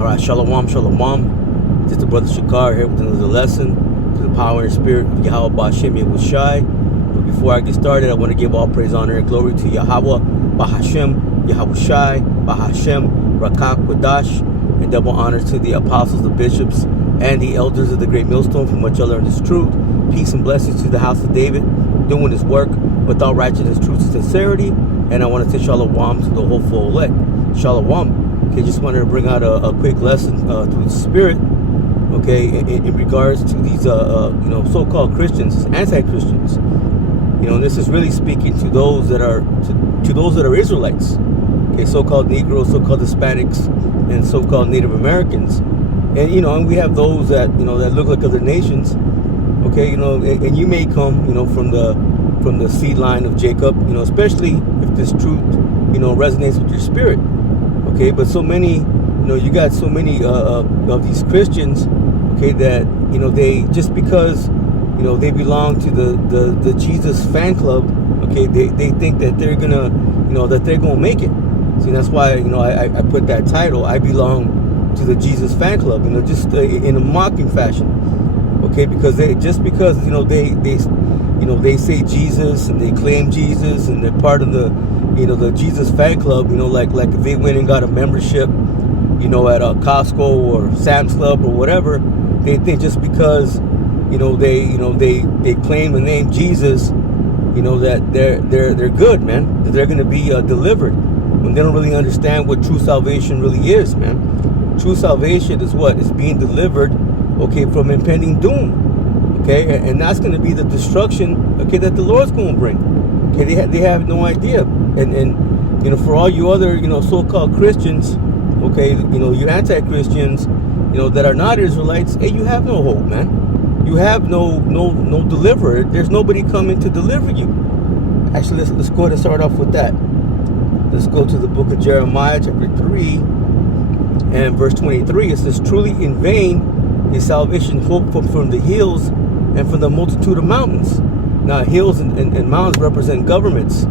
All right, shalom, shalom. This is the brother Shakar here with another lesson to the power and spirit of Yahweh Ba'Shem Yahushai. But before I get started, I want to give all praise, honor, and glory to Yahweh Ba'Hashem Yahushai Ba'Hashem Rakak Wadash, and double honor to the apostles, the bishops, and the elders of the great millstone from which I learned this truth. Peace and blessings to the house of David, doing his work with all righteousness, truth, and sincerity. And I want to say shalom to the whole full elect. Shalom. Okay, just wanted to bring out a quick lesson through the spirit, okay, in regards to these, so-called Christians, anti-Christians. And this is really speaking to those that are to those that are Israelites, okay, so-called Negroes, so-called Hispanics, and so-called Native Americans, and we have those that that look like other nations, okay, and you may come, from the seed line of Jacob, especially if this truth, resonates with your spirit. Okay, but so many, you got so many of these Christians, okay, that they just because they belong to the Jesus fan club, okay, they think that they're gonna make it. See, that's why I put that title. I belong to the Jesus fan club, just in a mocking fashion, okay, because they say Jesus and they claim Jesus and they're part of the the Jesus fan club, like if they went and got a membership, at a Costco or Sam's Club or whatever, they think just because, they claim the name Jesus, that they're good, man, that they're going to be delivered, when they don't really understand what true salvation really is, man. True salvation is what? It's being delivered, okay, from impending doom, okay, and that's going to be the destruction, okay, that the Lord's going to bring. Okay, they have no idea, and for all you other so-called Christians, okay, you anti-Christians, that are not Israelites, hey, you have no hope, man. You have no deliverer. There's nobody coming to deliver you. Actually, let's go ahead and start off with that. Let's go to the book of Jeremiah, chapter 3, and verse 23. It says, "Truly in vain is salvation hoped from the hills and from the multitude of mountains." Now, hills and mountains represent governments.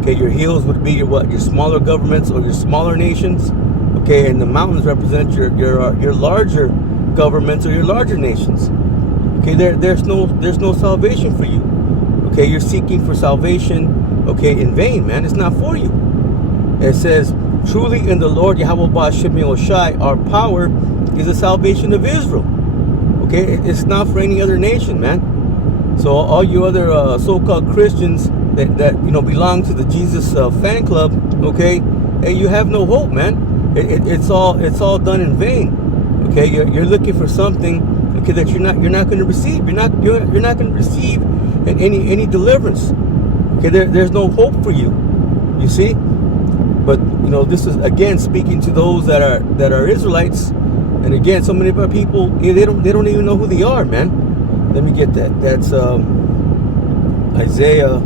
Okay, your hills would be your smaller governments or your smaller nations. Okay, and the mountains represent your larger governments or your larger nations. Okay, there's no salvation for you. Okay, you're seeking for salvation, okay, in vain, man. It's not for you. It says, "Truly in the Lord Yahweh Ba'Shem Yahushai, our power is the salvation of Israel." Okay, it's not for any other nation, man. So all you other so-called Christians that belong to the Jesus fan club, okay, hey, you have no hope, man. It's all done in vain. Okay, you're looking for something, okay, that you're not going to receive. You're not going to receive any deliverance. Okay, there's no hope for you. You see, but this is again speaking to those that are Israelites, and again, so many of our people, they don't even know who they are, man. Let me get that. That's Isaiah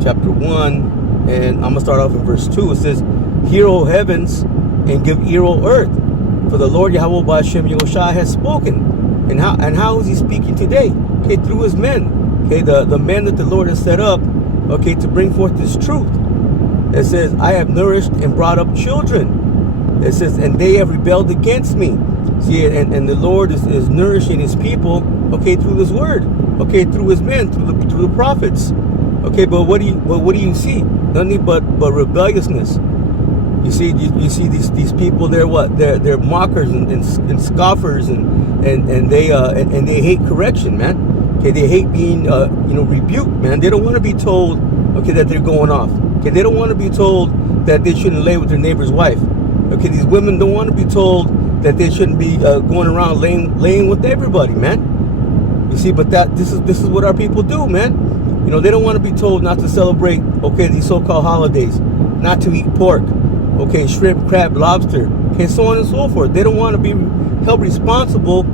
chapter 1, and I'm going to start off in verse 2. It says, "Hear, O heavens, and give ear, O earth, for the Lord Yahweh Ba'Shem Yahushai has spoken." And how is he speaking today? Okay, through his men. Okay, the men that the Lord has set up, okay, to bring forth this truth. It says, "I have nourished and brought up children." It says, "And they have rebelled against me." See, and the Lord is nourishing his people, okay, through his word, okay, through his men, through the prophets. Okay, but what do you see? Nothing but rebelliousness. You see these people, they're mockers and scoffers, and they hate correction, man. Okay, they hate being rebuked, man. They don't want to be told, okay, that they're going off. Okay, they don't want to be told that they shouldn't lay with their neighbor's wife. Okay, these women don't want to be told that they shouldn't be going around laying with everybody, man. You see, but this is what our people do, man. They don't want to be told not to celebrate, okay, these so-called holidays, not to eat pork, okay, shrimp, crab, lobster, okay, so on and so forth. They don't want to be held responsible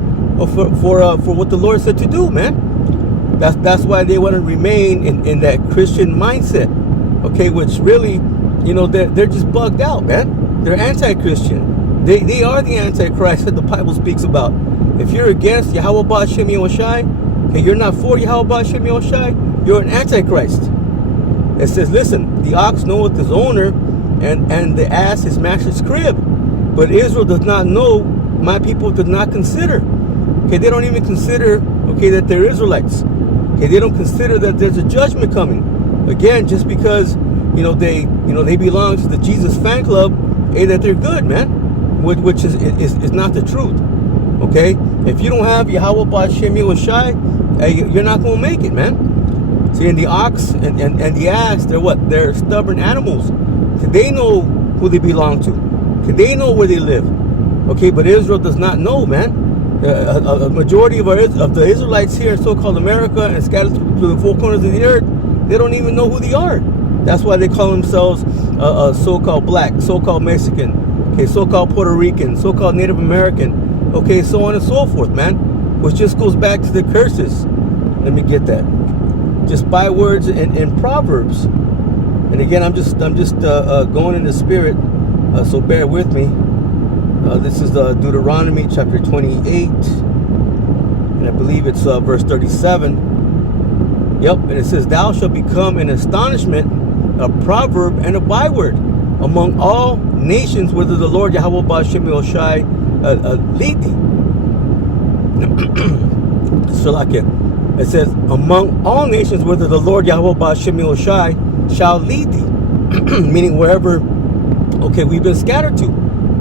for what the Lord said to do, man. That's why they want to remain in that Christian mindset, okay, which really, they're just bugged out, man. They're anti-Christian. They are the Antichrist that the Bible speaks about. If you're against Yahweh Ba'Shem Yahushai, and you're not for Yahweh Ba'Shem Yahushai, you're an Antichrist. It says, listen, the ox knoweth his owner, and the ass his master's crib. But Israel does not know. My people does not consider. Okay, they don't even consider, okay, that they're Israelites. Okay, they don't consider that there's a judgment coming. Again, just because, they belong to the Jesus fan club, that they're good, man. Which is not the truth. Okay? If you don't have Yahweh Ba'Shem Yahushai, you're not going to make it, man. See, and the ox and the ass, they're what? They're stubborn animals. So they know who they belong to. Okay, they know where they live. Okay, but Israel does not know, man. A majority of the Israelites here in so-called America and scattered to the four corners of the earth, they don't even know who they are. That's why they call themselves so-called black, so-called Mexican, okay, so-called Puerto Rican, so-called Native American, okay, so on and so forth, man. Which just goes back to the curses. Let me get that. Just bywords and proverbs. And again, I'm just going in the spirit, so bear with me. This is Deuteronomy chapter 28, and I believe it's verse 37. Yep, and it says, "Thou shalt become an astonishment, a proverb, and a byword among all nations, whether the Lord Yahweh Ba'Shem Yahushai lead thee." Shalakia. It says, "Among all nations, whether the Lord Yahweh Ba'Shem Yahushai shall lead thee," meaning wherever, okay, we've been scattered to.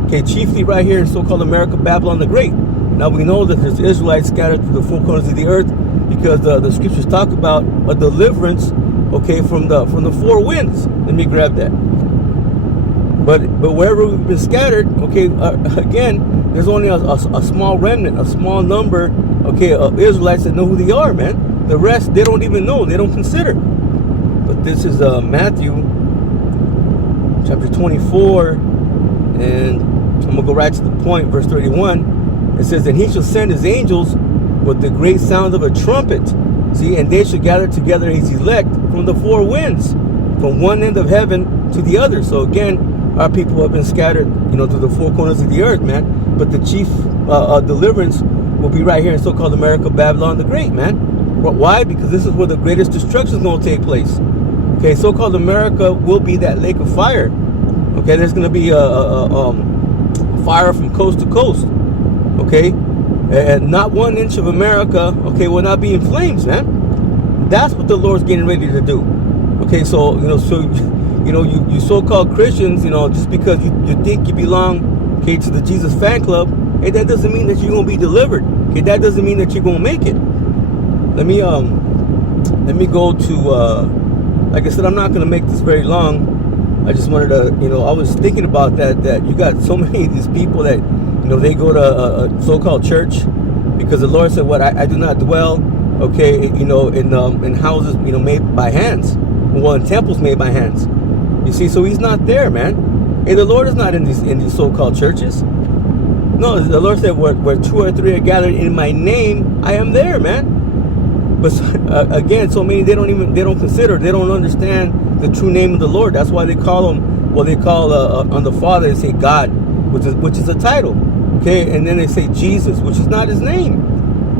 Okay, chiefly right here in so-called America, Babylon the Great. Now we know that there's Israelites scattered to the four corners of the earth because the scriptures talk about a deliverance, okay, from the four winds. Let me grab that. But wherever we've been scattered, okay, again, there's only a small remnant, a small number, okay, of Israelites that know who they are, man. The rest, they don't even know, they don't consider. But this is Matthew chapter 24, and I'm going to go right to the point, verse 31. It says, "And he shall send his angels with the great sound of a trumpet. See, and they shall gather together his elect from the four winds, from one end of heaven to the other." So again, our people have been scattered, to the four corners of the earth, man. But the chief deliverance will be right here in so-called America, Babylon the Great, man. Why? Because this is where the greatest destruction is going to take place. Okay, so-called America will be that lake of fire. Okay, there's going to be fire from coast to coast. Okay, and not 1 inch of America, okay, will not be in flames, man. That's what the Lord's getting ready to do. Okay, so you so-called Christians, just because you think you belong, okay, to the Jesus fan club, hey, that doesn't mean that you're gonna be delivered. Okay, that doesn't mean that you're gonna make it. Let me go to like I said, I'm not gonna make this very long. I just wanted to, I was thinking about that you got so many of these people that, they go to a so-called church because the Lord said, "What I do not dwell, okay, in houses, made by hands, well, in temples made by hands." You see, so He's not there, man. Hey, the Lord is not in these so-called churches. No, the Lord said, "Where 2 or 3 are gathered in My name, I am there, man." But again, so many they don't consider, they don't understand the true name of the Lord. That's why they call Him. Well, they call on the Father, they say God, which is a title. Okay, and then they say Jesus, which is not His name.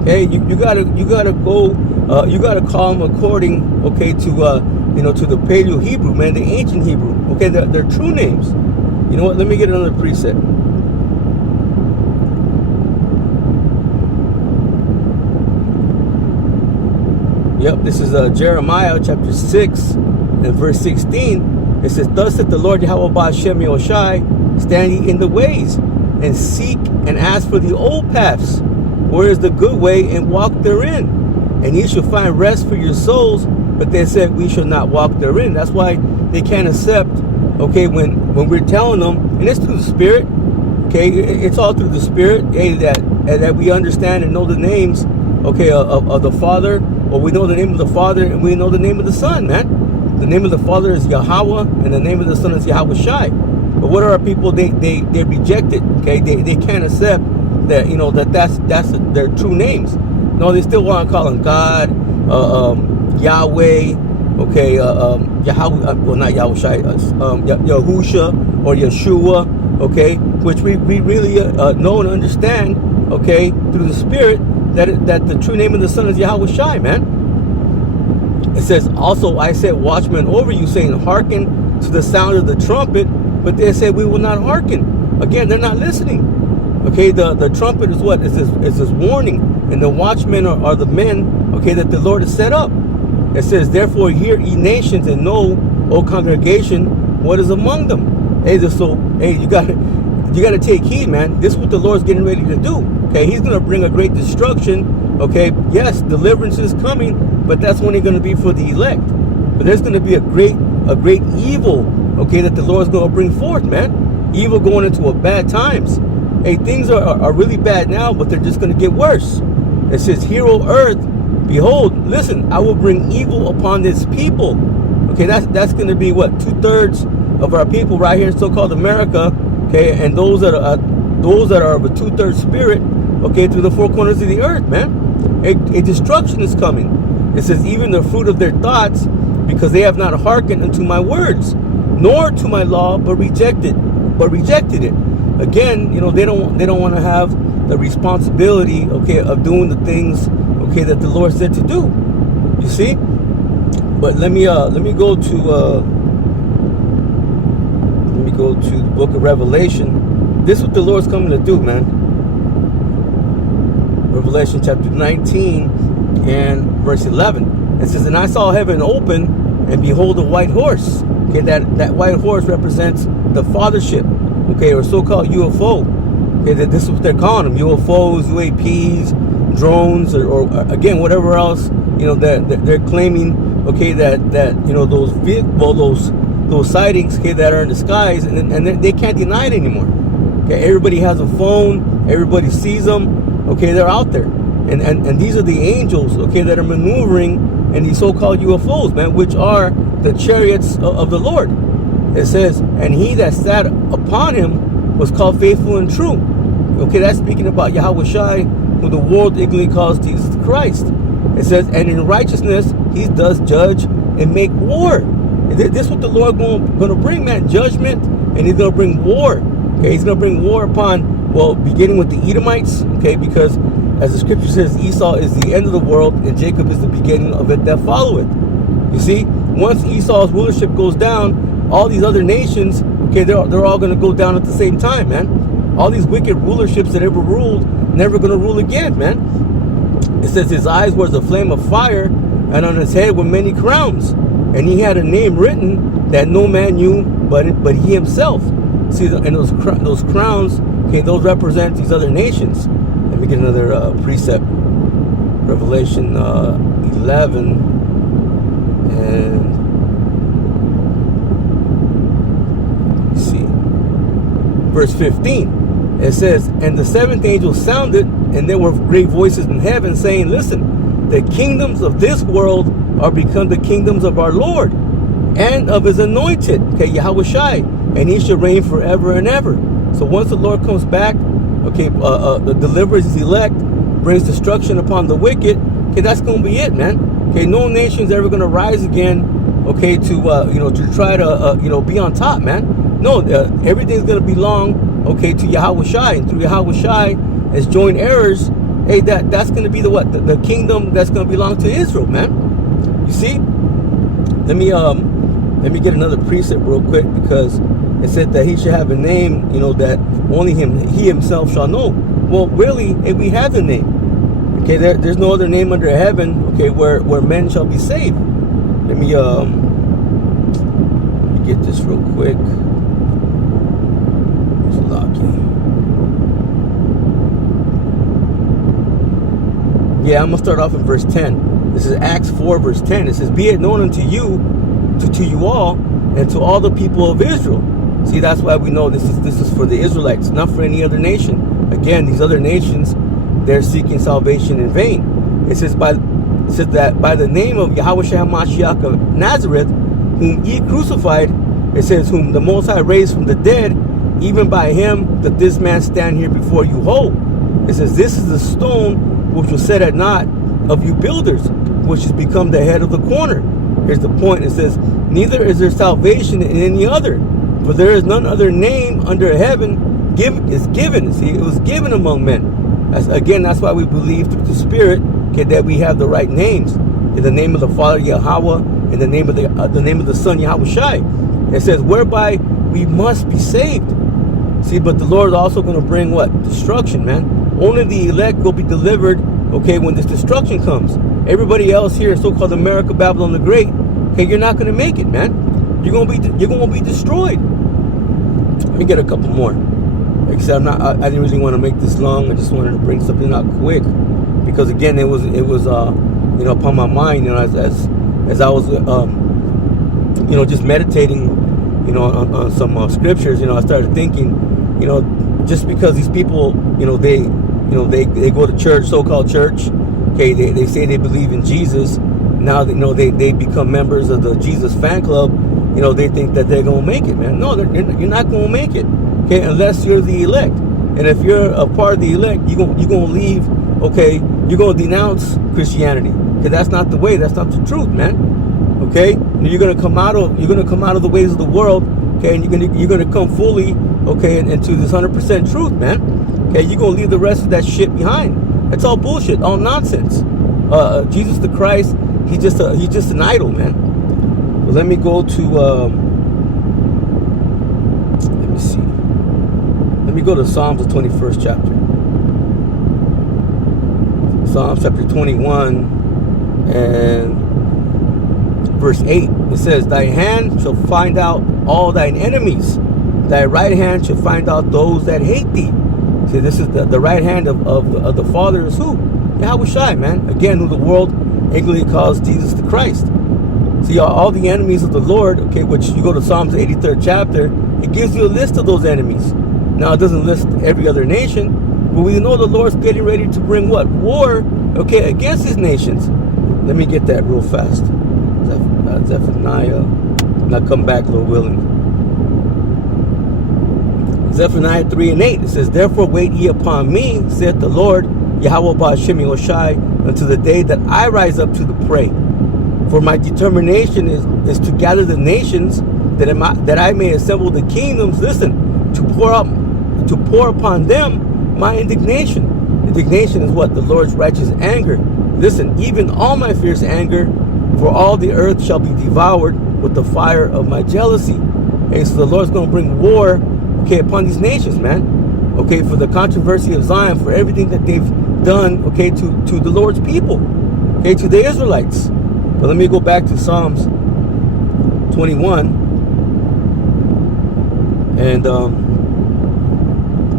Okay, you gotta go, you gotta call Him according, okay, to to the Paleo Hebrew, man, the ancient Hebrew. Okay, their true names. You know what? Let me get another preset. Yep, this is Jeremiah chapter 6 and verse 16. It says, "Thus saith the Lord Yahweh Ba'Shem Yahushai, stand ye in the ways, and seek and ask for the old paths, where is the good way, and walk therein. And ye shall find rest for your souls." But they said, "We shall not walk therein." That's why they can't accept, okay, when we're telling them, and it's through the Spirit, okay, it's all through the Spirit, okay, that we understand and know the names, okay, of the Father, or we know the name of the Father, and we know the name of the Son, man. The name of the Father is Yahweh, and the name of the Son is Yahweh Shai. But what are our people? They reject it. Okay, they can't accept that, that's their true names. No, they still want to call Him God, Yahweh, okay, Yahweh, well, not Yahweh Shai, Yahusha or Yeshua, okay, which we really know and understand, okay, through the Spirit, that the true name of the Son is Yahweh Shai, man. It says, "Also I set watchmen over you, saying, hearken to the sound of the trumpet." But they said, "We will not hearken." again, they're not listening. Okay, the trumpet is what? It's this warning. And the watchmen are the men, okay, that the Lord has set up. It says, therefore hear ye nations and know, O congregation, what is among them. Hey, you gotta take heed, man. This is what the Lord's getting ready to do. Okay, he's gonna bring a great destruction. Okay, yes, deliverance is coming, but that's only gonna be for the elect. But there's gonna be a great evil, okay, that the Lord's gonna bring forth, man. Evil going into a bad times. Hey, things are really bad now, but they're just gonna get worse. It says, hear, O earth, behold, listen, I will bring evil upon this people. Okay, that's going to be what, 2/3 of our people right here in so-called America. Okay, and those that are of a 2/3 spirit. Okay, through the four corners of the earth, man. A destruction is coming. It says, even the fruit of their thoughts, because they have not hearkened unto my words, nor to my law, but rejected it. Again, you know, they don't want to have the responsibility, okay, of doing the things, okay, that the Lord said to do. You see? But let me go to the book of Revelation. This is what the Lord's coming to do, man. Revelation chapter 19 and verse 11. It says, and I saw heaven open, and behold a white horse. Okay, that white horse represents the fathership, okay, or so-called UFO. Okay, this is what they're calling them: UFOs, UAPs, drones, or again, whatever else, you know, that they're claiming. Okay, that you know, those sightings, okay, that are in the skies, and they can't deny it anymore. Okay, everybody has a phone, everybody sees them. Okay, they're out there, and these are the angels, okay, that are maneuvering in these so-called UFOs, man, which are the chariots of the Lord. It says, and he that sat upon him was called faithful and true. Okay, that's speaking about Yahweh Shai, who the world ignorantly calls Jesus Christ. It says, and in righteousness he does judge and make war. This is what the Lord going to bring, man: judgment, and he's going to bring war. Okay, he's going to bring war upon, well, beginning with the Edomites. Okay, because as the scripture says, Esau is the end of the world, and Jacob is the beginning of it that followeth. You see, once Esau's rulership goes down, all these other nations, okay, they're all going to go down at the same time, man. All these wicked rulerships that ever ruled, never going to rule again, man. It says his eyes were as a flame of fire, and on his head were many crowns, and he had a name written that no man knew but he himself. See, and those crowns, okay, those represent these other nations. Let me get another precept. Revelation 11 and let's see, verse 15. It says, and the seventh angel sounded, and there were great voices in heaven saying, listen, the kingdoms of this world are become the kingdoms of our Lord and of his anointed, okay, Yahweh Shai, and he shall reign forever and ever. So once the Lord comes back, okay, delivers his elect, brings destruction upon the wicked, okay, that's going to be it, man. Okay, no nation's ever going to rise again, okay, to try to be on top, man. No, everything's going to belong, okay, to Yahweh Shai, and through Yahweh Shai as joint heirs. Hey, that's going to be the kingdom that's going to belong to Israel, man. You see, let me get another precept real quick, because it said that he should have a name, you know, that only he himself shall know. Well, really, if we have the name, okay, there's no other name under heaven, okay, where men shall be saved. Let me get this real quick. Yeah, I'm going to start off in verse 10. This is Acts 4, verse 10. It says, be it known unto you, to you all, and to all the people of Israel. See, that's why we know this is for the Israelites, not for any other nation. Again, these other nations, they're seeking salvation in vain. It says that by the name of Yahweh Shai HaMashiach of Nazareth, whom ye crucified, it says, whom the Most High raised from the dead, even by him that this man stand here before you whole. It says, this is the stone which was set at naught of you builders, which has become the head of the corner. Here's the point. It says, neither is there salvation in any other, for there is none other name under heaven given. See, it was given among men. That's why we believe through the Spirit, okay, that we have the right names. In the name of the Father Yahweh, in the name of the Son Yahweh Shai. It says, whereby we must be saved. See, but the Lord is also going to bring what? Destruction, man. Only the elect will be delivered, okay, when this destruction comes. Everybody else here, so-called America, Babylon the Great, okay, you're not going to make it, man. You're going to be destroyed. Let me get a couple more. Like I said, I didn't really want to make this long. I just wanted to bring something out quick, because again, it was upon my mind, as I was just meditating, on some scriptures. I started thinking, just because these people, they go to church, so-called church, okay, they say they believe in Jesus. Now that they become members of the Jesus fan club, they think that they're gonna make it, man. No, you're not gonna make it, okay, unless you're the elect. And if you're a part of the elect, you're gonna leave, okay, you're gonna denounce Christianity, because that's not the way, that's not the truth, man. Okay, and you're gonna come out of the ways of the world, okay, and you're gonna come fully, okay, into this 100% truth, man. Okay, you're gonna leave the rest of that shit behind. It's all bullshit, all nonsense. Jesus the Christ, he's just an idol, man. But let me go to let me see. Let me go to Psalms, the 21st chapter. Psalms chapter 21 and verse 8. It says, "Thy hand shall find out all thine enemies. Thy right hand shall find out those that hate thee." See, this is the right hand of the Father is who? Yahweh Shai, man. Again, who the world ignorantly calls Jesus the Christ. See, all the enemies of the Lord, okay, which you go to Psalms 83rd chapter, it gives you a list of those enemies. Now, it doesn't list every other nation, but we know the Lord's getting ready to bring what? War, okay, against his nations. Let me get that real fast. Zephaniah. Now come back, Lord willing. Zephaniah 3 and 8. It says, "Therefore wait ye upon me, saith the Lord, Yahweh Ba'ashem Yahushai, until the day that I rise up to the prey. For my determination is to gather the nations, that I may assemble the kingdoms." Listen, to pour upon them my indignation. Indignation is what? The Lord's righteous anger. Listen, even all my fierce anger, for all the earth shall be devoured with the fire of my jealousy. Okay, so the Lord's going to bring war, okay, upon these nations, man. Okay, for the controversy of Zion, for everything that they've done, okay, to the Lord's people, okay, to the Israelites. But let me go back to Psalms 21, and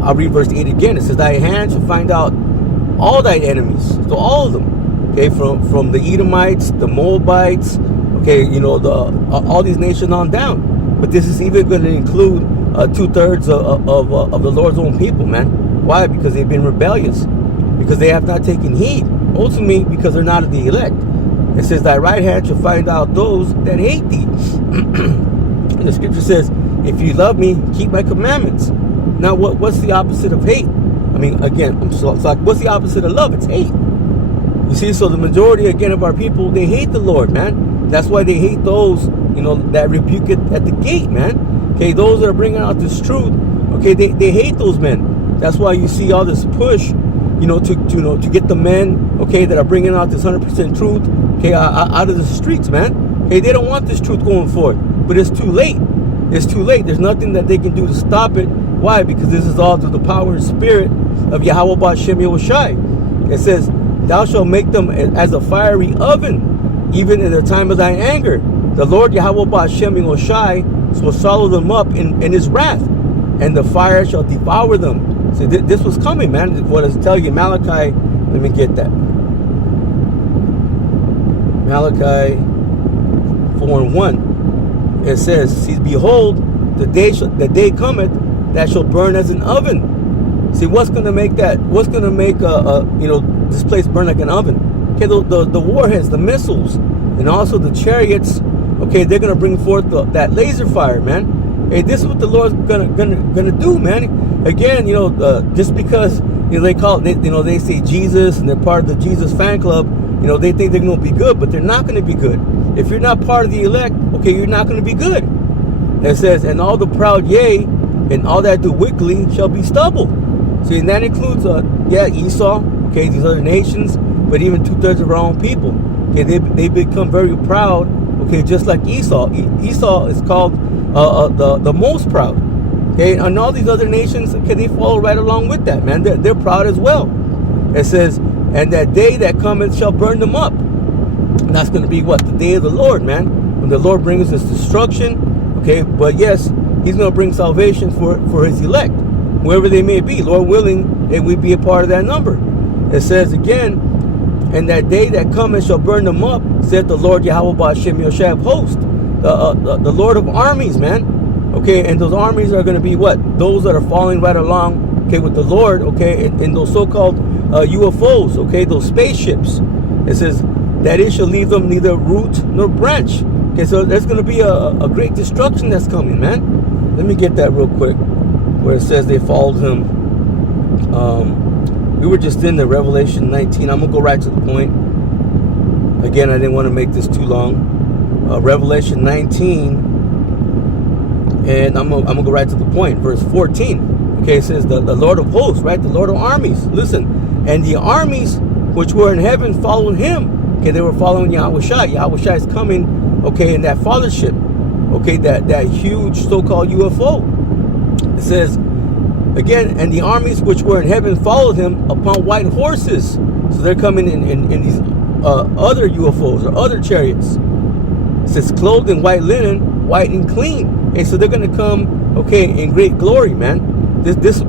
I'll read verse 8 again. It says, "Thy hand shall find out all thy enemies," so all of them. Okay, from the Edomites, the Moabites, okay, all these nations on down. But this is even going to include 2/3 of the Lord's own people, man. Why? Because they've been rebellious, because they have not taken heed. Ultimately, because they're not of the elect. It says, "Thy right hand shall find out those that hate thee." And the scripture says, "If you love me, keep my commandments." Now, what's the opposite of hate? I mean, again, it's like, what's the opposite of love? It's hate. You see, so the majority, again, of our people, they hate the Lord, man. That's why they hate those, that rebuke it at the gate, man. Okay, those that are bringing out this truth, okay, they hate those men. That's why you see all this push, to get the men, okay, that are bringing out this 100% truth, okay, out of the streets, man. Okay, they don't want this truth going forward, but it's too late. It's too late. There's nothing that they can do to stop it. Why? Because this is all through the power and spirit of Yahweh Ba'ashem Yahushai. It says, "Thou shalt make them as a fiery oven, even in the time of thine anger. The Lord Yahweh Ba'ashem Yahushai will swallow them up in his wrath, and the fire shall devour them." So this was coming, man. What does it tell you? Malachi, let me get that. Malachi 4:1. It says, "See, behold, the day cometh that shall burn as an oven." See, what's going to make that? What's going to make this place burn like an oven? Okay, the warheads, the missiles, and also the chariots. Okay, they're going to bring forth that laser fire, man. Hey, this is what the Lord's gonna do, man. Again, just because they call it, they say Jesus and they're part of the Jesus fan club. They think they're going to be good, but they're not going to be good. If you're not part of the elect, okay, you're not going to be good. It says, "And all the proud, yea, and all that do wickedly shall be stubble." See, and that includes, Esau, okay, these other nations, but even 2/3 of our own people. Okay, they become very proud, okay, just like Esau. Esau is called the most proud. Okay, and all these other nations, okay, they follow right along with that, man. They're proud as well. It says, and that day that cometh shall burn them up. And that's going to be what? The day of the Lord, man. When the Lord brings us destruction, okay, but yes, he's going to bring salvation for his elect, whoever they may be. Lord willing, that we be a part of that number. It says again, and that day that cometh shall burn them up, said the Lord Yahweh Ba'ashem Yoshai of hosts, the Lord of armies, man. Okay, and those armies are going to be what? Those that are following right along, okay, with the Lord, okay, in those so-called UFOs, okay, those spaceships. It says that it shall leave them neither root nor branch. Okay, so there's going to be a great destruction that's coming, man. Let me get that real quick, where it says they followed him. We were just in the Revelation 19. I'm going to go right to the point. Again, I didn't want to make this too long. Revelation 19. And I'm gonna go right to the point. Verse 14. Okay, it says the Lord of hosts, right? The Lord of armies. Listen, and the armies which were in heaven followed him. Okay, they were following Yahushua. Yahushua is coming. Okay, in that fathership. Okay, that huge so-called UFO. It says again, and the armies which were in heaven followed him upon white horses. So they're coming in these other UFOs or other chariots. It says clothed in white linen, white and clean. And so they're going to come, okay, in great glory, man. This is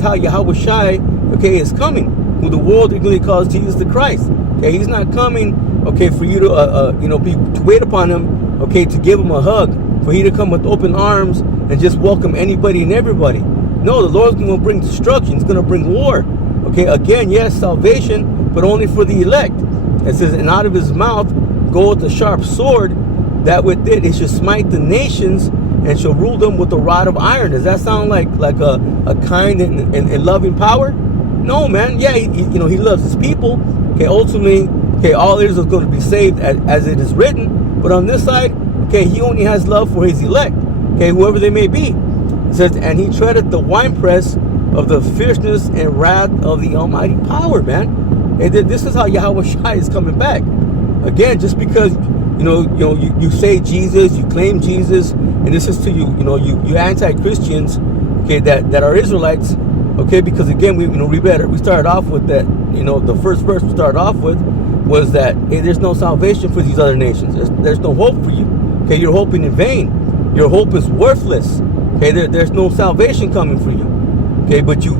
how Yahushua, okay, is coming, who the world ignorantly calls Jesus the Christ. Okay, he's not coming, okay, for you to to wait upon him, okay, to give him a hug, for he to come with open arms and just welcome anybody and everybody. No, the Lord's going to bring destruction. He's going to bring war. Okay, again, yes, salvation, but only for the elect. It says, and out of his mouth goeth a sharp sword, that with it he shall smite the nations and shall rule them with a rod of iron. Does that sound like a kind and loving power? No, man. Yeah, he loves his people. Okay, ultimately, okay, all Israel is going to be saved as it is written. But on this side, okay, he only has love for his elect. Okay, whoever they may be. It says, and he treadeth the winepress of the fierceness and wrath of the almighty power, man. And this is how Yahushua is coming back. Again, just because you say Jesus, you claim Jesus, and this is to you anti-Christians, okay, that are Israelites, okay, because again, we started off with that, the first verse we started off with was that, hey, there's no salvation for these other nations. There's no hope for you. Okay, you're hoping in vain. Your hope is worthless. Okay, there's no salvation coming for you. Okay, but you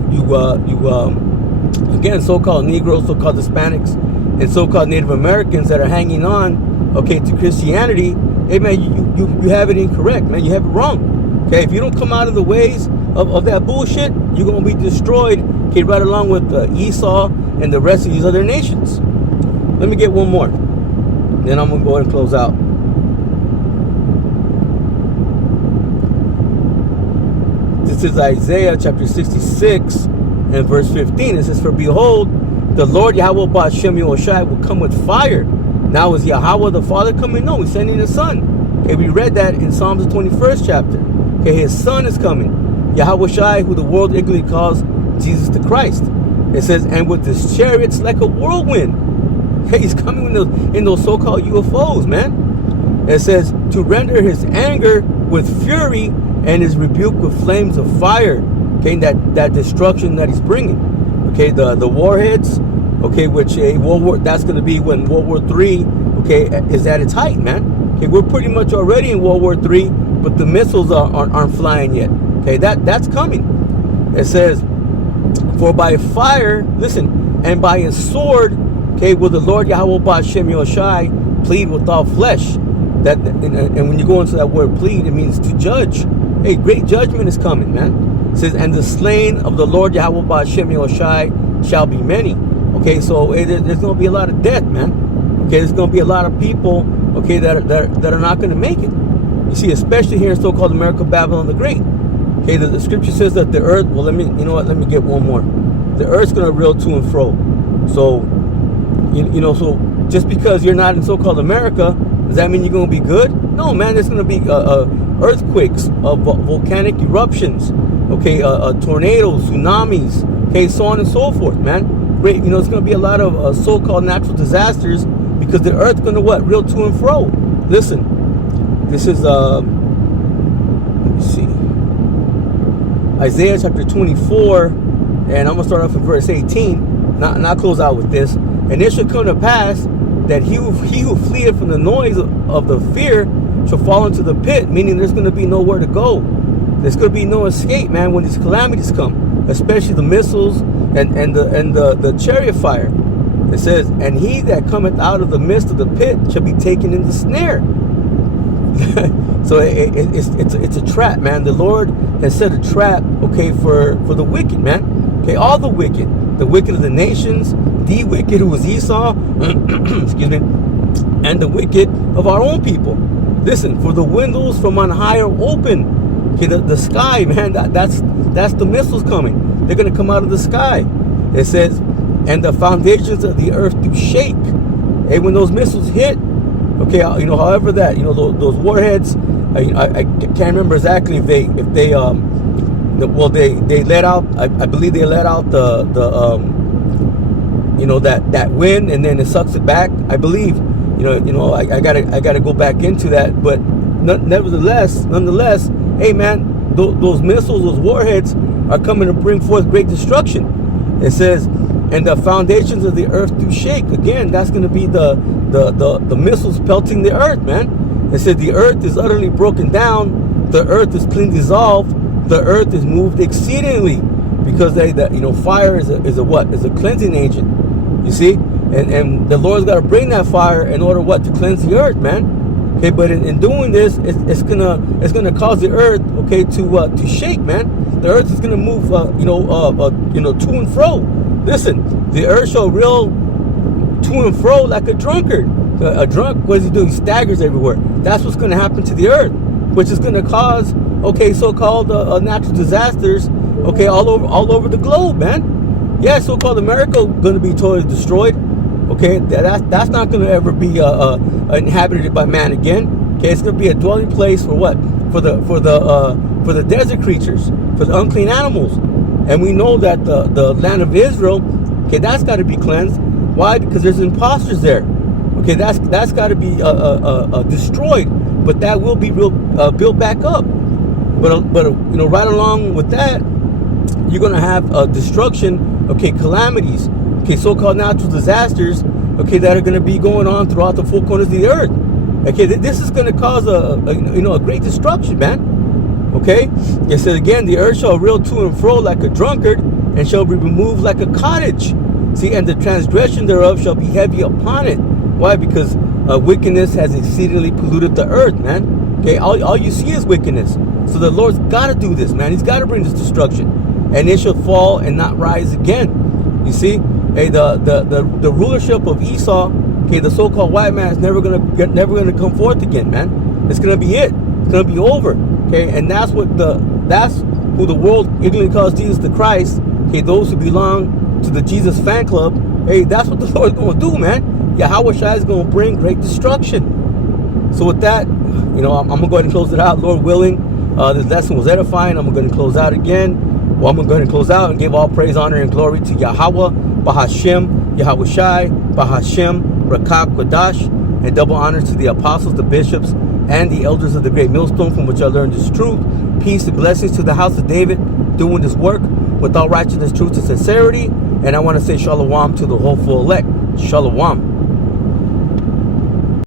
again, so-called Negroes, so-called Hispanics, and so-called Native Americans that are hanging on, okay, to Christianity, hey man, you have it incorrect, man. You have it wrong. Okay, if you don't come out of the ways of that bullshit, you're gonna be destroyed. Okay, right along with Esau and the rest of these other nations. Let me get one more, then I'm gonna go ahead and close out. This is Isaiah chapter 66 and verse 15. It says, for behold, the Lord Yahweh Ba'ashem Yoshai will come with fire. Now is Yahweh the Father coming? No, he's sending his son. Okay, we read that in Psalms 21st chapter. Okay, his son is coming. Yahushua, who the world ignorantly calls Jesus the Christ. It says, and with his chariots like a whirlwind. Okay, he's coming in those so-called UFOs, man. It says, to render his anger with fury and his rebuke with flames of fire. Okay, that destruction that he's bringing. Okay, the warheads, okay, which that's going to be when World War III, okay, is at its height, man. Okay, we're pretty much already in World War III, but the missiles aren't flying yet. Okay, that's coming. It says, for by fire, listen, and by a sword, okay, will the Lord Yahweh Ba'ashem Yoshai plead with all flesh. And when you go into that word plead, it means to judge. Hey, great judgment is coming, man. It says, and the slain of the Lord Yahweh Ba'ashem Yoshai shall be many. Okay, so there's going to be a lot of death, man. Okay, there's going to be a lot of people, okay, that are not going to make it. You see, especially here in so-called America, Babylon the Great. Okay, the scripture says that the earth, well, let me get one more. The earth's going to reel to and fro. So, so just because you're not in so-called America, does that mean you're going to be good? No, man, there's going to be earthquakes, volcanic eruptions, okay, tornadoes, tsunamis, okay, so on and so forth, man. Great, it's going to be a lot of so-called natural disasters because the earth's going to reel to and fro. Listen, this is let me see. Isaiah chapter 24, and I'm going to start off in verse 18, not close out with this. And it shall come to pass that he who fleeth from the noise of the fear shall fall into the pit, meaning there's going to be nowhere to go. There's going to be no escape, man, when these calamities come, especially the missiles and the chariot fire. It says, and he that cometh out of the midst of the pit shall be taken in the snare. So it's a trap, man. The Lord has set a trap, okay, for the wicked, man. Okay, all the wicked of the nations, the wicked who was Esau, excuse me, and the wicked of our own people. Listen, for the windows from on high are open. Okay, the sky, man, that's the missiles coming. They're gonna come out of the sky. It says, and the foundations of the earth do shake. Hey, when those missiles hit, okay, however that, those warheads, I can't remember exactly if they let out, I believe they let out that wind, and then it sucks it back, I believe. I gotta go back into that, but nonetheless, hey man, those missiles, those warheads are coming to bring forth great destruction. It says, and the foundations of the earth do shake. Again, that's going to be the missiles pelting the earth, man. It said the earth is utterly broken down. The earth is clean dissolved. The earth is moved exceedingly, because fire is a cleansing agent. You see, and the Lord's got to bring that fire in order to cleanse the earth, man. Okay, but in doing this, it's gonna cause the earth, okay, to shake, man. The earth is gonna move, to and fro. Listen, the earth shall reel to and fro like a drunkard. A drunk, what does he do? He staggers everywhere. That's what's going to happen to the earth, which is going to cause, okay, so-called natural disasters, okay, all over the globe, man. Yeah, so-called America going to be totally destroyed. Okay, that's not going to ever be inhabited by man again. Okay, it's going to be a dwelling place for what? For the desert creatures, for the unclean animals. And we know that the land of Israel, okay, that's got to be cleansed. Why? Because there's imposters there. Okay, that's got to be destroyed, but that will be built back up. But right along with that, you're gonna have destruction. Okay, calamities. Okay, so-called natural disasters. Okay, that are gonna be going on throughout the four corners of the earth. Okay, this is gonna cause a great destruction, man. Okay, it says again, the earth shall reel to and fro like a drunkard, and shall be removed like a cottage. See, and the transgression thereof shall be heavy upon it. Why? Because wickedness has exceedingly polluted the earth, man. Okay, all you see is wickedness. So the Lord's got to do this, man. He's got to bring this destruction, and it shall fall and not rise again. You see, hey, the rulership of Esau, okay, the so-called white man is never gonna come forth again, man. It's gonna be it. It's gonna be over. Okay, and that's who the world ignorantly calls Jesus the Christ. Okay, those who belong to the Jesus fan club. Hey, that's what the Lord's gonna do, man. Yahweh Shai is gonna bring great destruction. So with that, I'm gonna go ahead and close it out, Lord willing. This lesson was edifying. I'm going to close out again. Well, I'm going to go ahead and close out and give all praise, honor, and glory to Yahweh, Bahashem, Yahweh Shai, Bahashem, Rakak, Quadash, and double honors to the apostles, the bishops, and the elders of the great millstone from which I learned this truth. Peace and blessings to the house of David, doing this work with all righteousness, truth, and sincerity. And I want to say shalom to the hopeful elect. Shalom.